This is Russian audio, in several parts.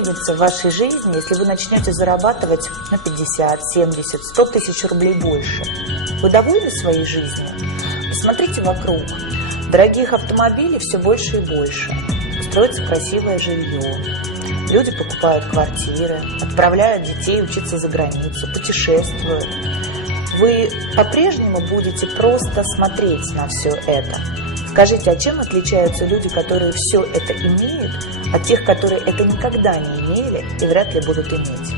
изменится в вашей жизни, если вы начнете зарабатывать на 50, 70, 100 тысяч рублей больше? Вы довольны своей жизнью? Посмотрите вокруг. Дорогих автомобилей все больше и больше. Строится красивое жилье. Люди покупают квартиры, отправляют детей учиться за границу, путешествуют. Вы по-прежнему будете просто смотреть на все это. Скажите, а чем отличаются люди, которые все это имеют, от тех, которые это никогда не имели и вряд ли будут иметь?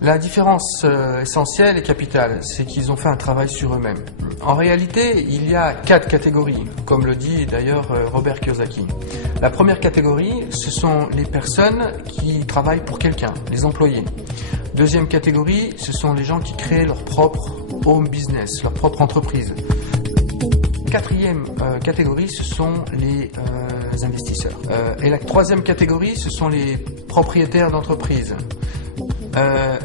La différence essentielle et capitale, c'est qu'ils ont fait un travail sur eux-mêmes. En réalité, il y a 4 catégories, comme le dit d'ailleurs Robert Kiyosaki. La première catégorie, ce sont les personnes qui travaillent pour quelqu'un, les employés. Deuxième catégorie, ce sont les gens qui créent leur propre home business, leur propre entreprise. Quatrième catégorie, ce sont les investisseurs. Et la troisième catégorie, ce sont les propriétaires d'entreprises.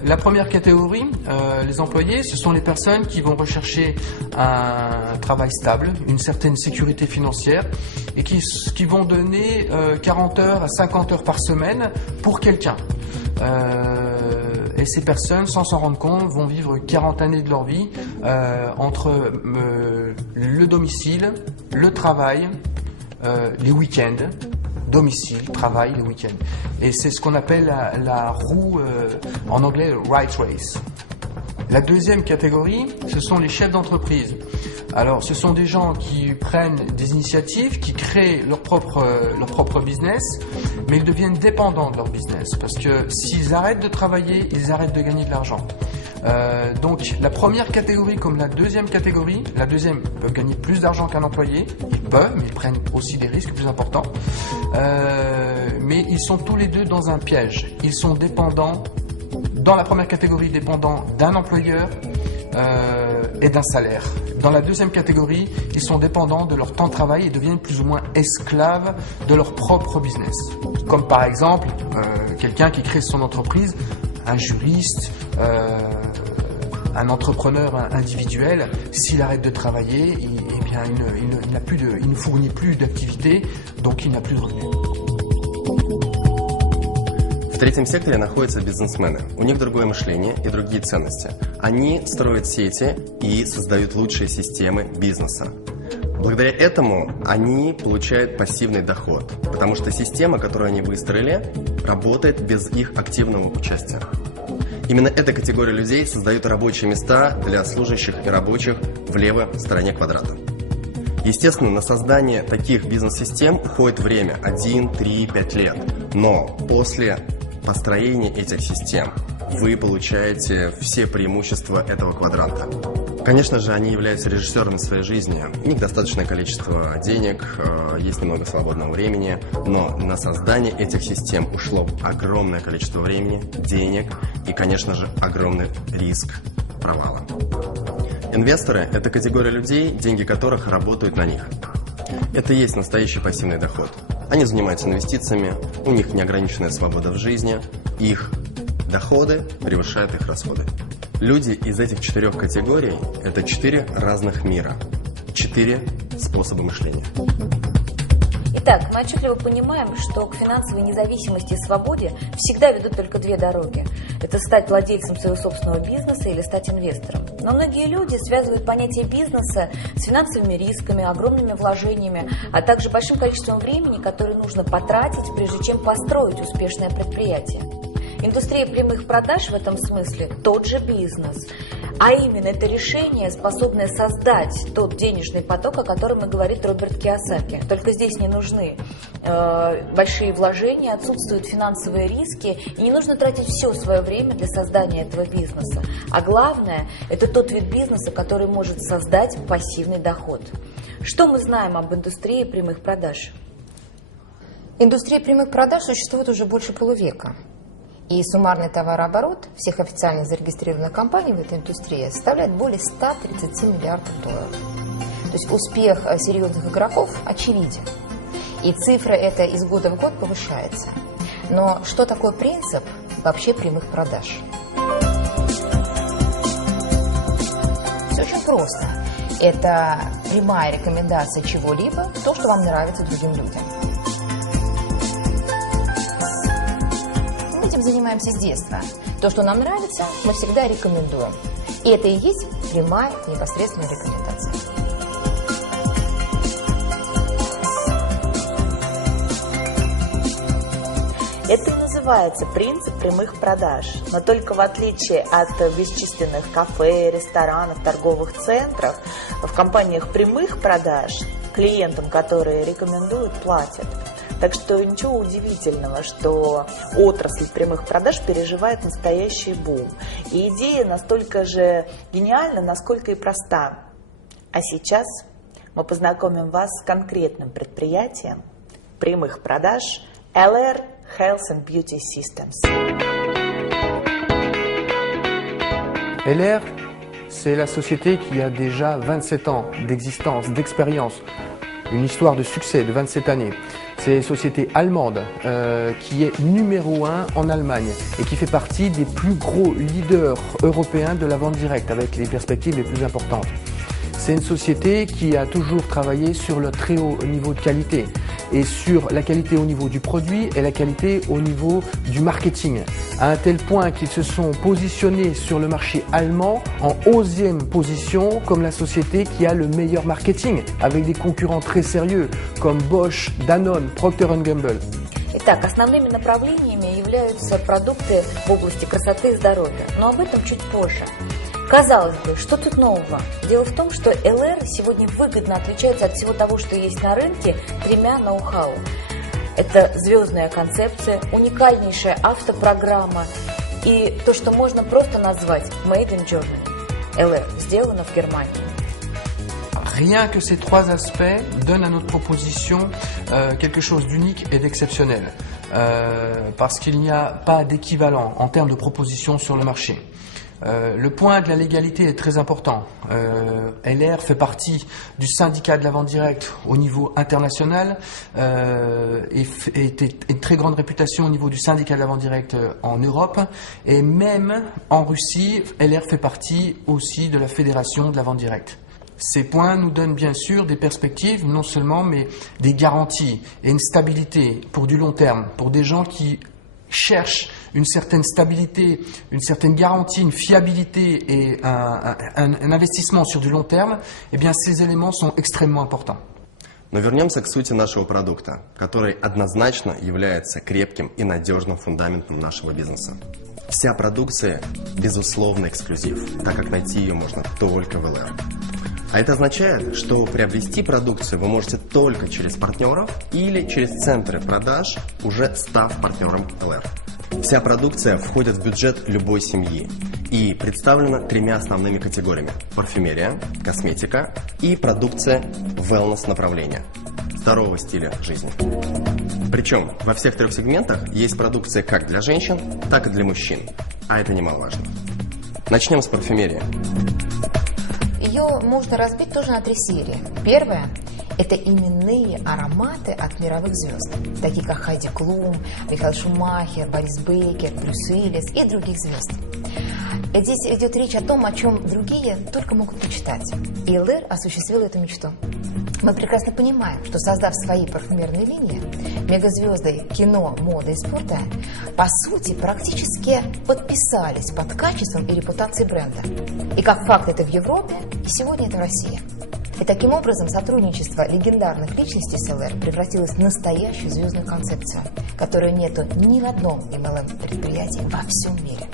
La première catégorie, les employés, ce sont les personnes qui vont rechercher un travail stable, une certaine sécurité financière et qui vont donner 40 heures à 50 heures par semaine pour quelqu'un. Et ces personnes, sans s'en rendre compte, vont vivre 40 années de leur vie entre le domicile, le travail, les week-ends. Domicile, travail, le week-end. Et c'est ce qu'on appelle la roue, en anglais, right race. La deuxième catégorie, ce sont les chefs d'entreprise. Alors, ce sont des gens qui prennent des initiatives, qui créent leur propre business, mais ils deviennent dépendants de leur business. Parce que s'ils arrêtent de travailler, ils arrêtent de gagner de l'argent. Donc la première catégorie comme la deuxième catégorie, la deuxième peut gagner plus d'argent qu'un employé, ils peuvent, mais ils prennent aussi des risques plus importants. Mais ils sont tous les deux dans un piège. Ils sont dépendants, dans la première catégorie, dépendants d'un employeur et d'un salaire. Dans la deuxième catégorie, ils sont dépendants de leur temps de travail et deviennent plus ou moins esclaves de leur propre business. Comme par exemple, quelqu'un qui crée son entreprise, un juriste, un entrepreneur individuel, s'il arrête de travailler, il ne fournit plus d'activité, donc il n'a plus de revenus. В третьем секторе находятся бизнесмены. У них другое мышление и другие ценности. Они строят сети и создают лучшие системы бизнеса. Благодаря этому они получают пассивный доход, потому что система, которую они выстроили, работает без их активного участия. Именно эта категория людей создает рабочие места для служащих и рабочих в левой стороне квадрата. Естественно, на создание таких бизнес-систем уходит время 1, 3, 5 лет. Но после построения этих систем вы получаете все преимущества этого квадранта. Конечно же, они являются режиссерами своей жизни. У них достаточное количество денег, есть немного свободного времени, но на создание этих систем ушло огромное количество времени, денег и, конечно же, огромный риск провала. Инвесторы – это категория людей, деньги которых работают на них. Это и есть настоящий пассивный доход. Они занимаются инвестициями, у них неограниченная свобода в жизни, их доходы превышают их расходы. Люди из этих 4 категорий – это 4 разных мира, 4 способа мышления. Итак, мы отчетливо понимаем, что к финансовой независимости и свободе всегда ведут только 2 дороги. Это стать владельцем своего собственного бизнеса или стать инвестором. Но многие люди связывают понятие бизнеса с финансовыми рисками, огромными вложениями, а также большим количеством времени, которое нужно потратить, прежде чем построить успешное предприятие. Индустрия прямых продаж в этом смысле тот же бизнес. А именно, это решение, способное создать тот денежный поток, о котором и говорит Роберт Кийосаки. Только здесь не нужны большие вложения, отсутствуют финансовые риски, и не нужно тратить все свое время для создания этого бизнеса. А главное, это тот вид бизнеса, который может создать пассивный доход. Что мы знаем об индустрии прямых продаж? Индустрия прямых продаж существует уже больше полувека. И суммарный товарооборот всех официально зарегистрированных компаний в этой индустрии составляет более 130 миллиардов долларов. То есть успех серьезных игроков очевиден. И цифра эта из года в год повышается. Но что такое принцип вообще прямых продаж? Все очень просто. Это прямая рекомендация чего-либо, то, что вам нравится другим людям. Мы этим занимаемся с детства. То, что нам нравится, мы всегда рекомендуем. И это и есть прямая, непосредственная рекомендация. Это и называется принцип прямых продаж. Но только в отличие от бесчисленных кафе, ресторанов, торговых центров, в компаниях прямых продаж клиентам, которые рекомендуют, платят. Так что ничего удивительного, что отрасль прямых продаж переживает настоящий бум. И идея настолько же гениальна, насколько и проста. А сейчас мы познакомим вас с конкретным предприятием прямых продаж LR Health and Beauty Systems. LR, c'est la société qui a déjà 27 ans d'existence, d'expérience, une histoire de succès de 27 années. C'est une société allemande qui est numéro 1 en Allemagne et qui fait partie des plus gros leaders européens de la vente directe avec les perspectives les plus importantes. C'est une société qui a toujours travaillé sur le très haut niveau de qualité et sur la qualité au niveau du produit et la qualité au niveau du marketing, à un tel point qu'ils se sont positionnés sur le marché allemand en 11e position comme la société qui a le meilleur marketing, avec des concurrents très sérieux comme Bosch, Danone, Procter & Gamble. Итак, основными направлениями являются продукты в области красоты и здоровья, но об этом чуть позже. Казалось бы, что тут нового? Дело в том, что LR сегодня выгодно отличается от всего того, что есть на рынке, тремя ноу-хау. Это звездная концепция, уникальнейшая автопрограмма и то, что можно просто назвать Made in Germany. LR сделано в Германии. Rien que ces trois aspects donnent à notre proposition quelque chose d'unique et d'exceptionnel, parce qu'il n'y a pas d'équivalent en termes de proposition sur le marché. Le point de la légalité est très important. LR fait partie du syndicat de la vente directe au niveau international et une très grande réputation au niveau du syndicat de la vente directe en Europe, et même en Russie, LR fait partie aussi de la fédération de la vente directe. Ces points nous donnent bien sûr des perspectives, non seulement, mais des garanties et une stabilité pour du long terme, pour des gens qui cherchent une certaine stabilité, une certaine garantie, une fiabilité et un investissement sur du long terme. Eh bien, ces éléments sont extrêmement importants. Но вернемся к сути нашего продукта, который однозначно является крепким и надежным фундаментом нашего бизнеса. Вся продукция безусловно эксклюзив, так как найти ее можно только в LR. А это означает, что приобрести продукцию вы можете только через партнеров или через центры продаж, уже став партнером LR. Вся продукция входит в бюджет любой семьи и представлена тремя основными категориями: парфюмерия, косметика и продукция wellness направления, здорового стиля жизни. Причем во всех трех сегментах есть продукция как для женщин, так и для мужчин, а это немаловажно. Начнем с парфюмерии. Ее можно разбить тоже на 3 серии. Первая – это именные ароматы от мировых звезд, такие как Хайди Клум, Михаэль Шумахер, Борис Бейкер, Брюс Уиллис и других звезд. И здесь идет речь о том, о чем другие только могут мечтать. И LR осуществил эту мечту. Мы прекрасно понимаем, что, создав свои парфюмерные линии, мегазвезды кино, моды и спорта, по сути, практически подписались под качеством и репутацией бренда. И как факт это в Европе, и сегодня это в России. И таким образом сотрудничество легендарных личностей с LR превратилось в настоящую звездную концепцию, которой нету ни в одном MLM-предприятии во всем мире.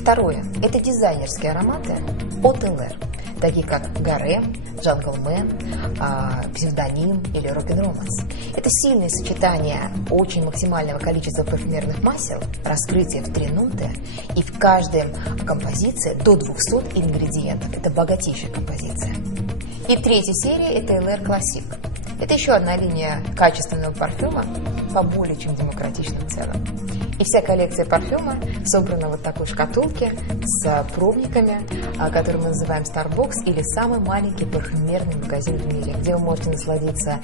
Второе – это дизайнерские ароматы от LR, такие как Гарем, Джанглмен, Псевдоним или Рок-н-Романс. Это сильное сочетание очень максимального количества парфюмерных масел, раскрытие в 3 ноты, и в каждой композиции до 200 ингредиентов. Это богатейшая композиция. И третья серия – это LR Classic. Это еще одна линия качественного парфюма по более чем демократичным ценам. И вся коллекция парфюма собрана в вот такой шкатулке с пробниками, которые мы называем Starbox, или самый маленький парфюмерный магазин в мире, где вы можете насладиться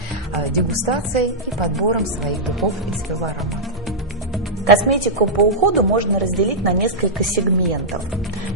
дегустацией и подбором своих духов и своего аромата. Косметику по уходу можно разделить на несколько сегментов.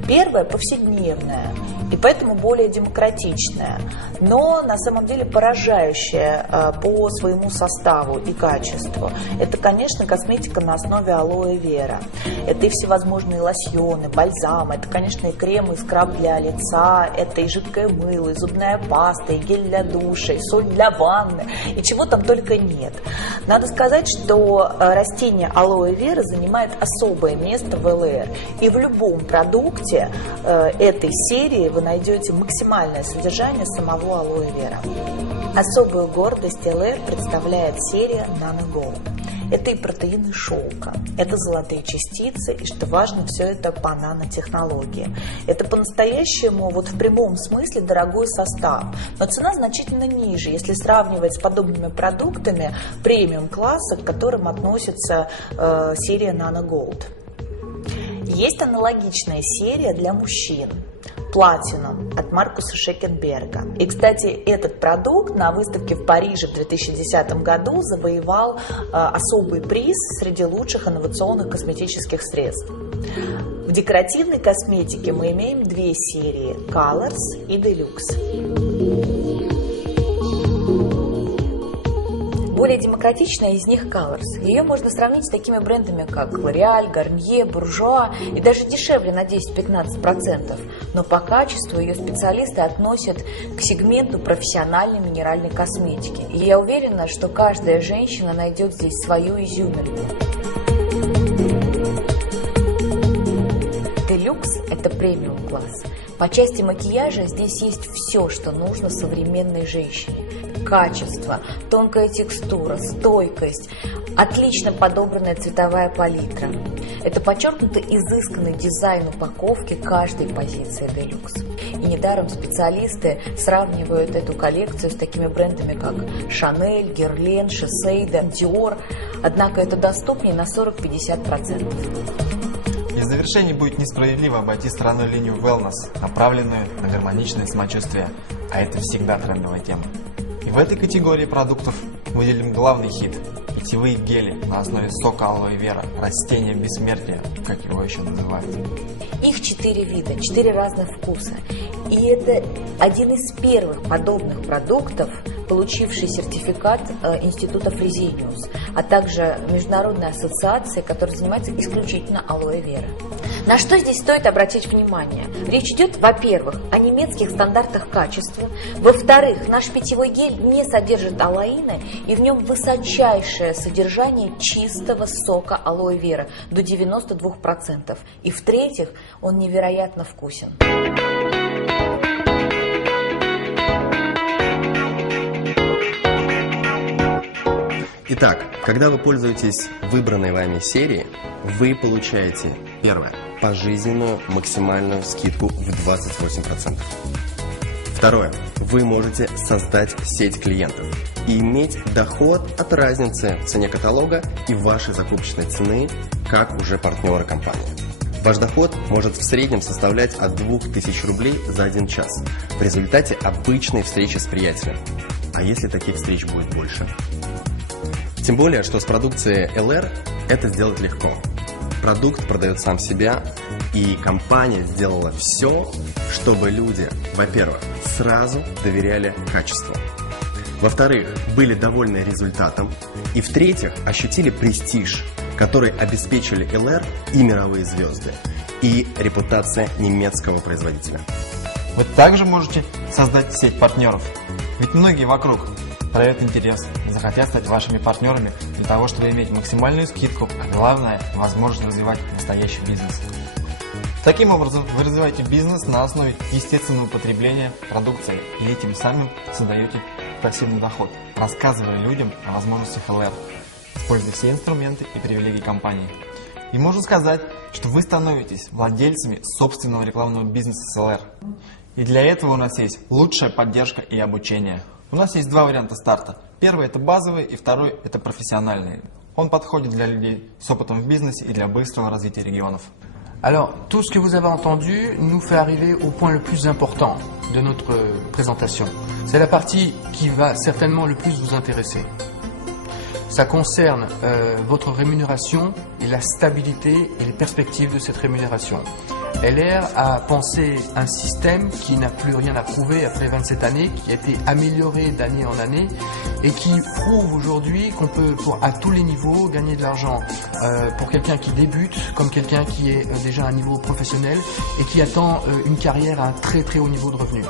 Первое – повседневная, и поэтому более демократичная, но на самом деле поражающая по своему составу и качеству. Это, конечно, косметика на основе алоэ вера. Это и всевозможные лосьоны, бальзамы, это, конечно, и крем, и скраб для лица, это и жидкое мыло, и зубная паста, и гель для душа, и соль для ванны, и чего там только нет. Надо сказать, что растение алоэ вера занимает особое место в ЛР. И в любом продукте этой серии вы найдете максимальное содержание самого алоэ вера. Особую гордость ЛР представляет серия NanoGo. Это и протеины шелка, это золотые частицы, и, что важно, все это по нанотехнологии. Это по-настоящему, вот в прямом смысле, дорогой состав, но цена значительно ниже, если сравнивать с подобными продуктами премиум-класса, к которым относится серия Nano Gold. Есть аналогичная серия для мужчин. Platinum от Маркуса Шекенберга. И, кстати, этот продукт на выставке в Париже в 2010 году завоевал особый приз среди лучших инновационных косметических средств. В декоративной косметике мы имеем две серии – Colors и Deluxe. Более демократичная из них Colors. Ее можно сравнить с такими брендами, как L'Oréal, Garnier, Bourjois и даже дешевле на 10-15%. Но по качеству ее специалисты относят к сегменту профессиональной минеральной косметики. И я уверена, что каждая женщина найдет здесь свою изюминку. Deluxe – это премиум-класс. По части макияжа здесь есть все, что нужно современной женщине. Качество, тонкая текстура, стойкость, отлично подобранная цветовая палитра. Это подчеркнуто изысканный дизайн упаковки каждой позиции Deluxe. И недаром специалисты сравнивают эту коллекцию с такими брендами, как Chanel, Guerlain, Shiseido, Dior. Однако это доступнее на 40-50%. И в завершении будет несправедливо обойти стороной линию wellness, направленную на гармоничное самочувствие, а это всегда трендовая тема. И в этой категории продуктов выделим главный хит – питьевые гели на основе сока алоэ вера, растения бессмертия, как его еще называют. Их 4 вида, 4 разных вкуса. И это один из первых подобных продуктов, получивший сертификат Института Fresenius, а также Международной ассоциации, которая занимается исключительно алоэ вера. На что здесь стоит обратить внимание? Речь идет, во-первых, о немецких стандартах качества, во-вторых, наш питьевой гель не содержит алоина, и в нем высочайшее содержание чистого сока алоэ вера до 92%, и в-третьих, он невероятно вкусен. Итак, когда вы пользуетесь выбранной вами серией, вы получаете, первое, пожизненную максимальную скидку в 28%. Второе, вы можете создать сеть клиентов и иметь доход от разницы в цене каталога и вашей закупочной цены, как уже партнеры компании. Ваш доход может в среднем составлять от 2000 рублей за 1 час в результате обычной встречи с приятелем. А если таких встреч будет больше? Тем более, что с продукцией LR это сделать легко. Продукт продает сам себя, и компания сделала все, чтобы люди, во-первых, сразу доверяли качеству, во-вторых, были довольны результатом, и в-третьих, ощутили престиж, который обеспечили LR и мировые звезды, и репутация немецкого производителя. Вы также можете создать сеть партнеров, ведь многие вокруг проявят интерес, захотят стать вашими партнерами для того, чтобы иметь максимальную скидку, а главное – возможность развивать настоящий бизнес. Таким образом, вы развиваете бизнес на основе естественного потребления продукции и этим самым создаете пассивный доход, рассказывая людям о возможностях LR, используя все инструменты и привилегии компании. И можно сказать, что вы становитесь владельцами собственного рекламного бизнеса с LR. И для этого у нас есть лучшая поддержка и обучение. У нас есть два варианта старта. Первый – это базовый, и второй – это профессиональный. Он подходит для людей с опытом в бизнесе и для быстрого развития регионов. Alors, tout ce que vous avez entendu nous fait arriver au point le plus important de notre présentation. C'est la partie qui va certainement le plus vous intéresser. ça concerne votre rémunération et la stabilité et les perspectives de cette rémunération. LR a pensé un système qui n'a plus rien à prouver après 27 années, qui a été amélioré d'année en année et qui prouve aujourd'hui qu'on peut, à tous les niveaux, gagner de l'argent pour quelqu'un qui débute comme quelqu'un qui est déjà à un niveau professionnel et qui attend une carrière à un très très haut niveau de revenus.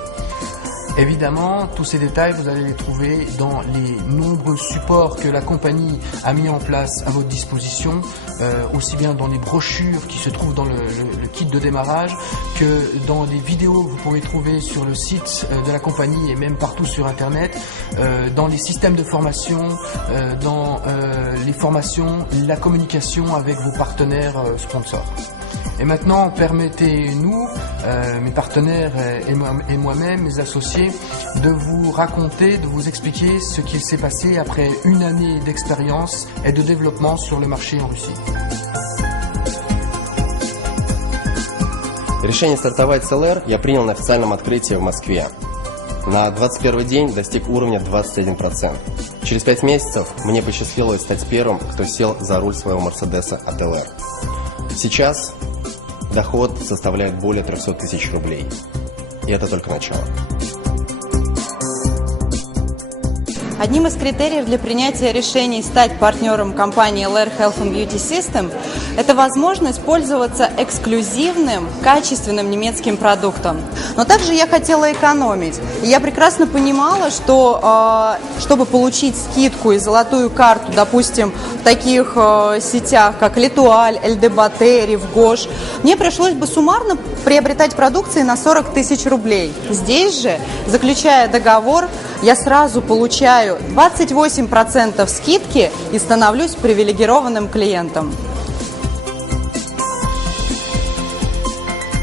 Évidemment, tous ces détails, vous allez les trouver dans les nombreux supports que la compagnie a mis en place à votre disposition, aussi bien dans les brochures qui se trouvent dans le kit de démarrage que dans des vidéos que vous pourrez trouver sur le site de la compagnie et même partout sur Internet, dans les systèmes de formation, dans les formations, la communication avec vos partenaires sponsors. Et maintenant, permettez-nous, mes partenaires et moi-même, mes associés, de vous raconter, de vous expliquer ce qu'il s'est passé après une année d'expérience et de développement sur le marché en Russie. Решение стартовать с LR я принял на официальном открытии в Москве. На 21-й день достиг уровня 21%. Через 5 месяцев мне посчастливилось стать первым, кто сел за руль своего Мерседеса от LR. Сейчас доход составляет более 300 тысяч рублей. И это только начало. Одним из критериев для принятия решений стать партнером компании LR Health and Beauty System – это возможность пользоваться эксклюзивным, качественным немецким продуктом. Но также я хотела экономить. И я прекрасно понимала, что чтобы получить скидку и золотую карту, допустим, в таких сетях, как Летуаль, Эльдебате, Ревгош, мне пришлось бы суммарно приобретать продукции на 40 тысяч рублей. Здесь же, заключая договор, я сразу получаю 28% скидки и становлюсь привилегированным клиентом.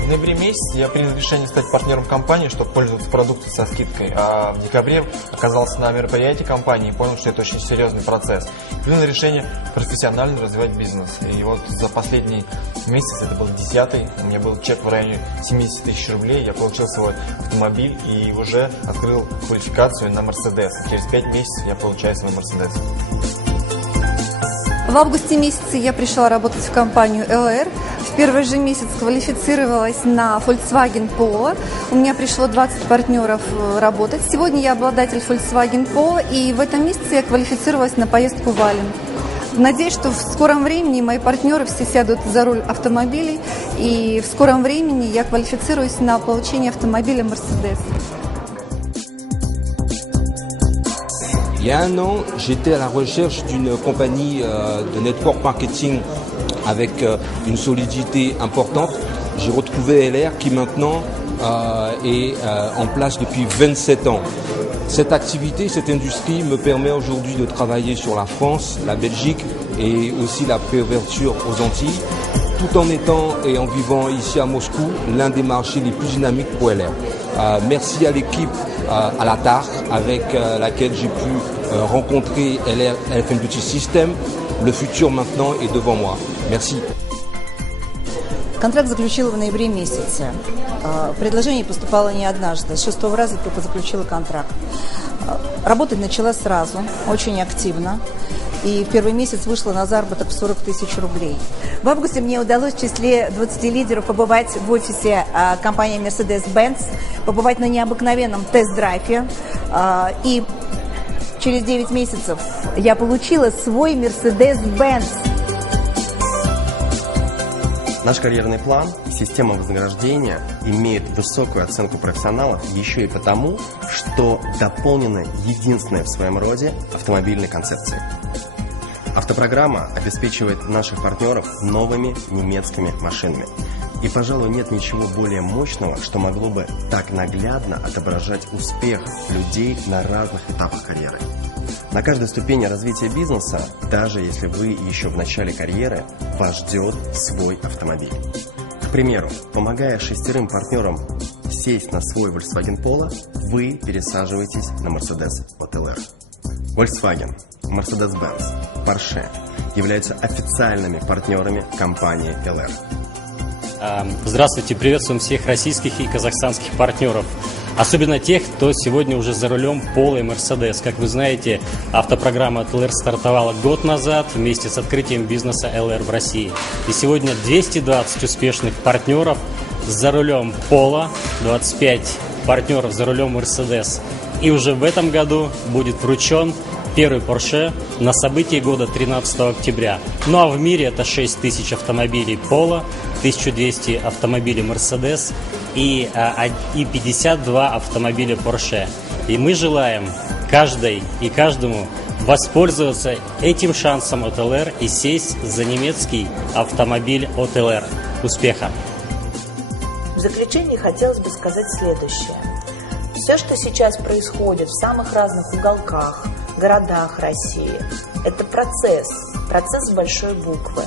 В ноябре месяце я принял решение стать партнером компании, чтобы пользоваться продукцией со скидкой. А в декабре оказался на мероприятии компании и понял, что это очень серьезный процесс. Принял решение профессионально развивать бизнес. И вот за последний месяц, это был 10-й, у меня был чек в районе 70 тысяч рублей, я получил свой автомобиль и уже открыл квалификацию на Мерседес. Через 5 месяцев я получаю свой Мерседес. В августе месяце я пришла работать в компанию LR. В первый же месяц квалифицировалась на Volkswagen Polo. У меня пришло 20 партнеров работать. Сегодня я обладатель Volkswagen Polo, и в этом месяце я квалифицировалась на поездку в Ален. Надеюсь, что в скором времени мои партнеры все сядут за руль автомобилей, и в скором времени я квалифицируюсь на получение автомобиля Mercedes. Il y a un an, j'étais à la recherche d'une compagnie de network marketing avec une solidité importante. J'ai retrouvé LR qui maintenant est en place depuis 27 ans. Cette activité, cette industrie me permet aujourd'hui de travailler sur la France, la Belgique et aussi la préouverture aux Antilles, tout en étant et en vivant ici à Moscou, l'un des marchés les plus dynamiques pour LR. Merci à l'équipe à la TAR avec laquelle j'ai pu rencontrer LR Health and Beauty System. Le futur maintenant est devant moi. Merci. Контракт заключила в ноябре месяце. Предложение поступало не однажды. С 6-го раза только заключила контракт. Работать начала сразу, очень активно. И в первый месяц вышла на заработок в 40 тысяч рублей. В августе мне удалось в числе 20 лидеров побывать в офисе компании Mercedes-Benz, побывать на необыкновенном тест-драйве. И через 9 месяцев я получила свой Mercedes-Benz. Наш карьерный план, система вознаграждения имеет высокую оценку профессионалов еще и потому, что дополнена единственной в своем роде автомобильной концепцией. Автопрограмма обеспечивает наших партнеров новыми немецкими машинами. И, пожалуй, нет ничего более мощного, что могло бы так наглядно отображать успех людей на разных этапах карьеры. На каждой ступени развития бизнеса, даже если вы еще в начале карьеры, вас ждет свой автомобиль. К примеру, помогая 6 партнерам сесть на свой Volkswagen Polo, вы пересаживаетесь на Mercedes от LR. Volkswagen, Mercedes-Benz, Porsche являются официальными партнерами компании LR. Здравствуйте, приветствуем всех российских и казахстанских партнеров Особенно тех, кто сегодня уже за рулем Polo и Mercedes. Как вы знаете, автопрограмма от LR стартовала год назад вместе с открытием бизнеса LR в России. И сегодня 220 успешных партнеров за рулем Polo, 25 партнеров за рулем Mercedes. И уже в этом году будет вручен первый Porsche на событии года 13 октября. Ну а в мире это 6000 автомобилей Polo, 1200 автомобилей Mercedes и 52 автомобиля Porsche. И мы желаем каждой и каждому воспользоваться этим шансом от LR и сесть за немецкий автомобиль от LR. Успеха! В заключение хотелось бы сказать следующее. Все, что сейчас происходит в самых разных уголках, городах России, это процесс с большой буквы,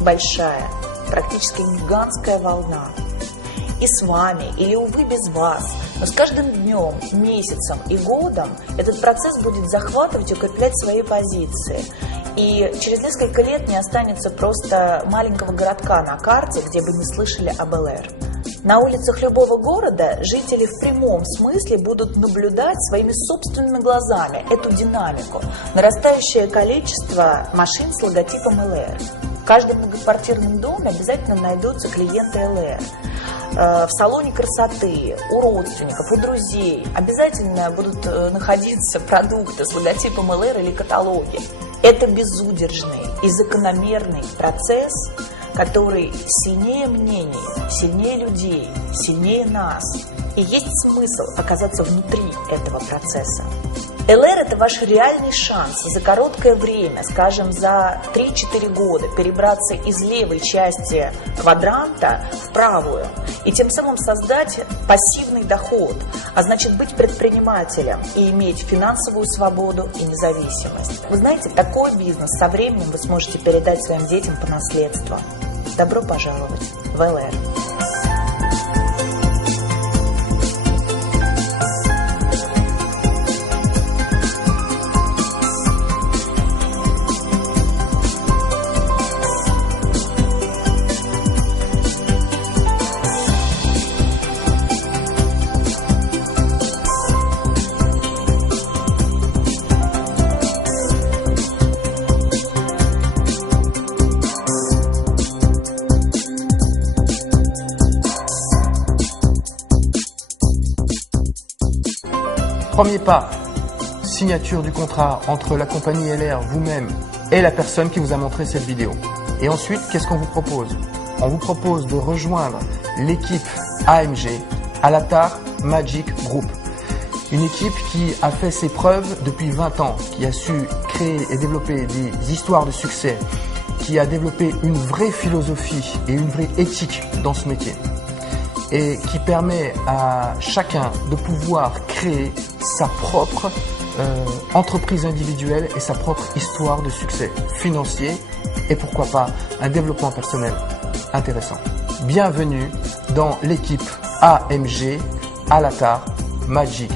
большая, практически гигантская волна. И с вами, или, увы, без вас, но с каждым днем, месяцем и годом этот процесс будет захватывать и укреплять свои позиции. И через несколько лет не останется просто маленького городка на карте, где бы не слышали об ЛР. На улицах любого города жители в прямом смысле будут наблюдать своими собственными глазами эту динамику, нарастающее количество машин с логотипом ЛР. В каждом многоквартирном доме обязательно найдутся клиенты ЛР. В салоне красоты, у родственников, у друзей обязательно будут находиться продукты с логотипом ЛР или каталоги. Это безудержный и закономерный процесс, который сильнее мнений, сильнее людей, сильнее нас. И есть смысл оказаться внутри этого процесса. ЛР – это ваш реальный шанс за короткое время, скажем, за 3-4 года, перебраться из левой части квадранта в правую и тем самым создать пассивный доход, а значит быть предпринимателем и иметь финансовую свободу и независимость. Вы знаете, такой бизнес со временем вы сможете передать своим детям по наследству. Добро пожаловать в ЛР. Premier pas, signature du contrat entre la compagnie LR, vous-même et la personne qui vous a montré cette vidéo. Et ensuite, qu'est-ce qu'on vous propose? On vous propose de rejoindre l'équipe AMG, Alatar Magic Group. Une équipe qui a fait ses preuves depuis 20 ans, qui a su créer et développer des histoires de succès, qui a développé une vraie philosophie et une vraie éthique dans ce métier. Et qui permet à chacun de pouvoir créer sa propre entreprise individuelle et sa propre histoire de succès financier et pourquoi pas un développement personnel intéressant. Bienvenue dans l'équipe AMG Alatar Magic